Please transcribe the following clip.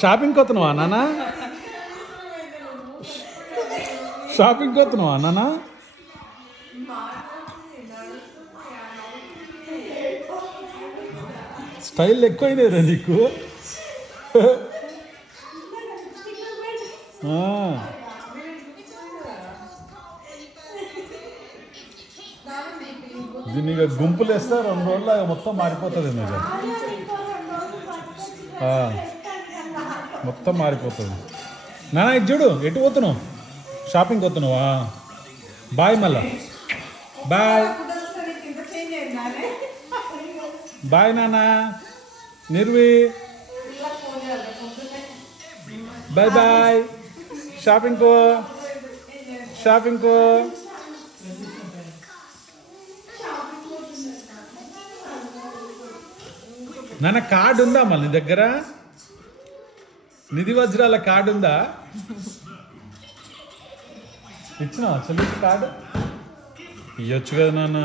షాపింగ్కి వస్తున్నావా నాన్న? షాపింగ్కి వస్తున్నావా నాన్న? స్టైల్ ఎక్కువైందేరా నీకు. దీన్ని ఇక గుంపులు వేస్తే 2 రోజుల్లో మొత్తం మారిపోతుంది మీకు. మొత్తం మారిపోతుంది. నాన్న ఇది చూడు, ఎటు పోతున్నావు? షాపింగ్కి వస్తున్నావా? బాయ్ మళ్ళా. బాయ్ బాయ్ నాన్న. Nirvi bye bye. షాపింగ్కో షాపింగ్కో. నాన్న కార్డు ఉందా మళ్ళీ నీ దగ్గర? నిధి వజ్రాల కార్డు ఉందా? ఇచ్చినా చెల్లికి కార్డు? ఇవ్వచ్చు కదా నాన్న.